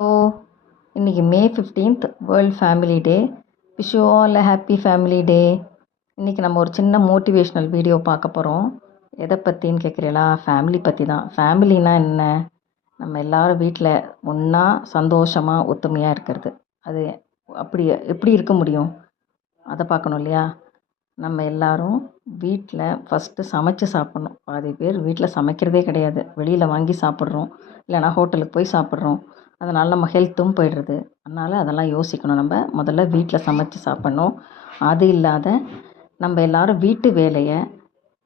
So இன்றைக்கி மே 15th world family day. Wish you all a happy family டே. இன்றைக்கி நம்ம ஒரு சின்ன மோட்டிவேஷ்னல் வீடியோ பார்க்க போகிறோம். எதை பற்றின்னு கேட்குறீங்களா? ஃபேமிலி பற்றி தான். ஃபேமிலினா என்ன? நம்ம எல்லோரும் வீட்டில் ஒன்றா சந்தோஷமாக ஒத்துமையாக இருக்கிறது. அது அப்படி எப்படி இருக்க முடியும்? அதை பார்க்கணும் இல்லையா? நம்ம எல்லோரும் வீட்டில் ஃபஸ்ட்டு சமைச்சு சாப்பிட்ணும். பாதி பேர் வீட்டில் சமைக்கிறதே கிடையாது, வெளியில் வாங்கி சாப்பிட்றோம், இல்லைனா ஹோட்டலுக்கு போய் சாப்பிட்றோம். அதனால் நம்ம ஹெல்த்தும் போயிடுறது. அதனால் அதெல்லாம் யோசிக்கணும். நம்ம முதல்ல வீட்டில் சமைச்சு சாப்பிட்ணும். அது இல்லாத நம்ம எல்லோரும் வீட்டு வேலையை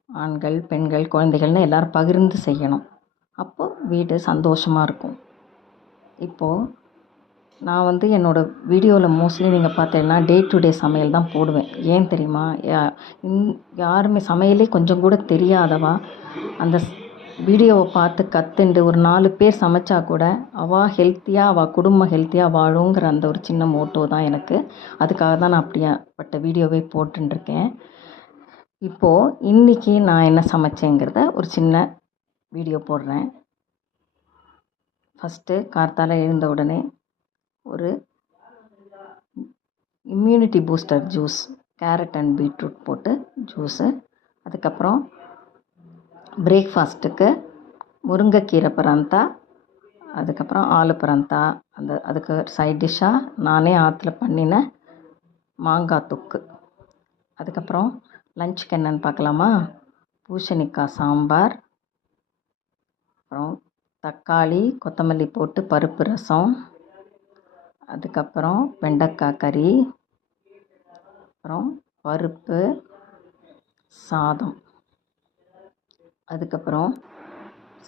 ஆண்கள், பெண்கள், குழந்தைகள்னு எல்லோரும் பகிர்ந்து செய்யணும். அப்போது வீடு சந்தோஷமாக இருக்கும். இப்போது நான் என்னோடய வீடியோவில் மோஸ்ட்லி நீங்கள் பார்த்தீங்கன்னா டே டு டே சமையல் தான் போடுவேன். ஏன் தெரியுமா? யாருமே சமையலே கொஞ்சம் கூட தெரியாதவா அந்த வீடியோவை பார்த்து கற்றுண்டு ஒரு 4 பேர் சமைச்சா கூட அவள் ஹெல்த்தியாக, அவள் குடும்பம் ஹெல்த்தியாக வாழுங்கிற அந்த ஒரு சின்ன மோட்டோ தான் எனக்கு. அதுக்காக தான் நான் அப்படியாப்பட்ட வீடியோவே போட்டுருக்கேன். இப்போது இன்றைக்கி நான் என்ன சமைச்சேங்கிறத ஒரு சின்ன வீடியோ போடுறேன். ஃபஸ்ட்டு கார்த்தால எழுந்த உடனே ஒரு immunity booster juice, carat and beetroot போட்டு ஜூஸு. அதுக்கப்புறம் பிரேக்ஃபாஸ்ட்டுக்கு முருங்கைக்கீரை பராந்தா, அதுக்கப்புறம் ஆலு பராந்தா, அதுக்கு சைட் டிஷ்ஷாக நானே ஆற்றுல பண்ணின மாங்காய் தொக்கு. அதுக்கப்புறம் லஞ்சுக்கு என்னென்னு பார்க்கலாமா? பூசணிக்காய் சாம்பார், அப்புறம் தக்காளி கொத்தமல்லி போட்டு பருப்பு ரசம், அதுக்கப்புறம் வெண்டைக்காய் கறி, அப்புறம் பருப்பு சாதம், அதுக்கப்புறம்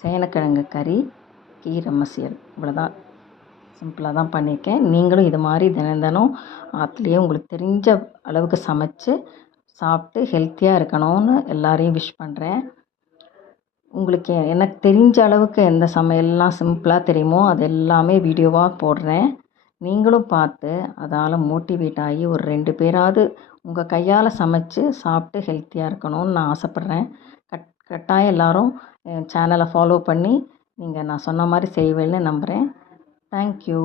சேனக்கிழங்கு கறி, கீரை மசியல். இவ்வளோதான், சிம்பிளாக தான் பண்ணியிருக்கேன். நீங்களும் இது மாதிரி தினம் ஆற்றுலையே உங்களுக்கு தெரிஞ்ச அளவுக்கு சமைச்சு சாப்பிட்டு ஹெல்த்தியாக இருக்கணும்னு எல்லாரையும் விஷ் பண்ணுறேன். உங்களுக்கு எனக்கு தெரிஞ்ச அளவுக்கு எந்த சமையல்லாம் சிம்பிளாக தெரியுமோ அது எல்லாமே வீடியோவாக போடுறேன். நீங்களும் பார்த்து அதால் மோட்டிவேட் ஆகி ஒரு 2 பேராவது உங்கள் கையால் சமைச்சு சாப்பிட்டு ஹெல்த்தியாக இருக்கணும்னு நான் ஆசைப்பட்றேன். கட்டாயம் எல்லோரும் சேனலை ஃபாலோ பண்ணி நீங்கள் நான் சொன்ன மாதிரி செய்வேன்னு நம்புகிறேன். தேங்க்யூ.